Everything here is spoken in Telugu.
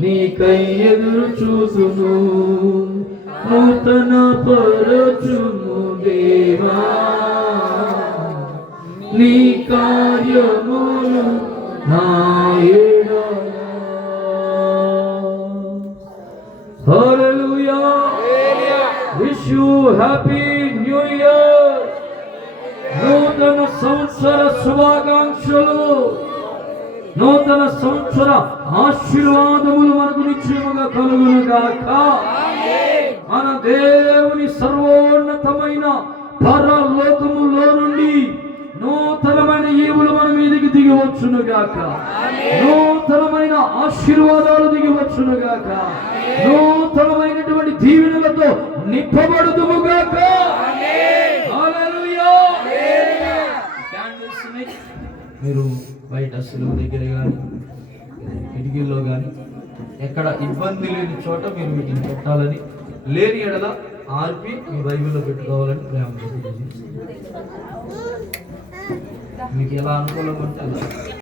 నీకై ఎదురు చూసును నూతన పరచుము దేవా నీ కార్యములు నా యేడల. Hallelujah. Wish you happy new year. నూతన సంవత్సర శుభాకాంక్షలు, నూతన సంవత్సర ఆశీర్వాదములు మనకు నిశ్చయముగా కలుగును గాక. మన దేవుని సర్వోన్నతమైన పరలోకములో నుండి నూతనమైన ఈవులు మన మీదకి దిగివచ్చును గాక. నూతనమైన ఆశీర్వాదాలు దిగివచ్చును గాక. నూతనమైనటువంటి దీవెనలతో నింపబడుదుము గాక. హల్లెలూయా. మీరు బయట అసలు దగ్గర కానీ కిటికీల్లో కానీ ఎక్కడ ఇబ్బంది లేని చోట మీరు వీటిని పెట్టాలని, లేని ఎడల ఆర్పి మీ బైబిల్లో పెట్టుకోవాలని ప్రేమ. మీకు ఎలా అనుకూలం అంటే అలా.